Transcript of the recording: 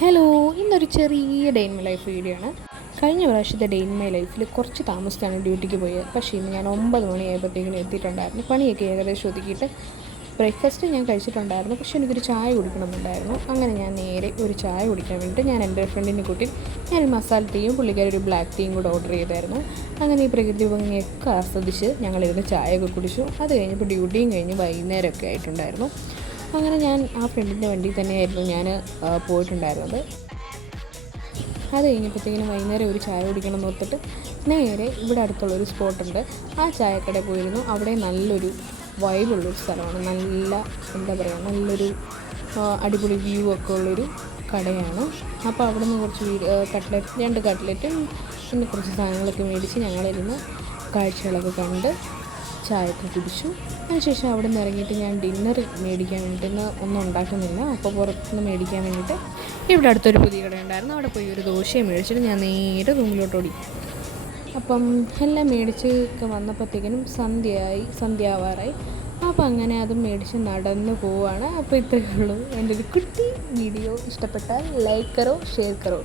Hello, ഇന്നൊരു ചെറിയ day in my life video ആണ്. കഴിഞ്ഞ പ്രാവശ്യത്തെ ഡേ ഇൻ മൈ ലൈഫിൽ കുറച്ച് താമസിച്ചാണ് ഡ്യൂട്ടിക്ക് പോയത്. പക്ഷേ ഇന്ന് ഞാൻ 9 മണിയായപ്പോഴത്തേക്കിനും എത്തിയിട്ടുണ്ടായിരുന്നു. പണിയൊക്കെ ഏകദേശം ഒതുക്കിയിട്ട് ബ്രേക്ക്ഫാസ്റ്റ് ഞാൻ കഴിച്ചിട്ടുണ്ടായിരുന്നു. പക്ഷേ എനിക്കൊരു ചായ കുടിക്കണമെന്നുണ്ടായിരുന്നു. അങ്ങനെ ഞാൻ നേരെ ഒരു ചായ കുടിക്കാൻ വേണ്ടിയിട്ട് ഞാൻ എൻ്റെ ഫ്രണ്ടിനെ കൂട്ടി ഞാൻ മസാല ടീയും പുള്ളിക്കാരി ഒരു ബ്ലാക്ക് ടീയും കൂടെ ഓർഡർ ചെയ്തായിരുന്നു. അങ്ങനെ ഈ പ്രകൃതി ഭംഗിയൊക്കെ ആസ്വദിച്ച് ഞങ്ങളിരുന്ന് ചായയൊക്കെ കുടിച്ചു. അത് കഴിഞ്ഞപ്പോൾ ഡ്യൂട്ടിയും കഴിഞ്ഞ് വൈകുന്നേരമൊക്കെ ആയിട്ടുണ്ടായിരുന്നു. അങ്ങനെ ഞാൻ ആ ഫ്രണ്ടിൻ്റെ വണ്ടിയിൽ തന്നെയായിരുന്നു ഞാൻ പോയിട്ടുണ്ടായിരുന്നത്. അത് കഴിഞ്ഞപ്പോഴത്തേക്കിനും വൈകുന്നേരം ഒരു ചായ കുടിക്കണം എന്ന് ഓർത്തിട്ട് നേരെ ഇവിടെ അടുത്തുള്ളൊരു സ്പോട്ടുണ്ട്. ആ ചായക്കടയിൽ പോയിരുന്നു. അവിടെ നല്ലൊരു വൈബുള്ളൊരു സ്ഥലമാണ്. എന്താ പറയുക, നല്ലൊരു അടിപൊളി വ്യൂ ഒക്കെ ഉള്ളൊരു കടയാണ്. അപ്പോൾ അവിടെ നിന്ന് കുറച്ച് രണ്ട് കട്ട്ലറ്റും പിന്നെ കുറച്ച് സാധനങ്ങളൊക്കെ മേടിച്ച് ഞങ്ങളിരുന്ന് കാഴ്ചകളൊക്കെ കണ്ട് ചായയൊക്കെ കുടിച്ചു. അതിനുശേഷം അവിടെ നിന്ന് ഇറങ്ങിയിട്ട് ഞാൻ ഡിന്നർ മേടിക്കാൻ വേണ്ടിയിട്ട് ഒന്നും ഉണ്ടാക്കുന്നില്ല. അപ്പോൾ പുറത്തുനിന്ന് മേടിക്കാൻ വേണ്ടിയിട്ട് ഇവിടെ അടുത്തൊരു പുതിയ കടയുണ്ടായിരുന്നു. അവിടെ പോയി ഒരു ദോശയും മേടിച്ചിട്ട് ഞാൻ നേരെ റൂമിലോട്ട് ഓടി. അപ്പം എല്ലാം മേടിച്ച് വന്നപ്പോഴത്തേക്കിനും സന്ധ്യ ആവാറായി. അപ്പോൾ അങ്ങനെ അതും മേടിച്ച് നടന്നു പോവുകയാണ്. അപ്പോൾ ഇത്രയേ ഉള്ളൂ എൻ്റെ ഒരു കുട്ടി വീഡിയോ. ഇഷ്ടപ്പെട്ടാൽ ലൈക്ക് കറോ ഷെയർ കറോ.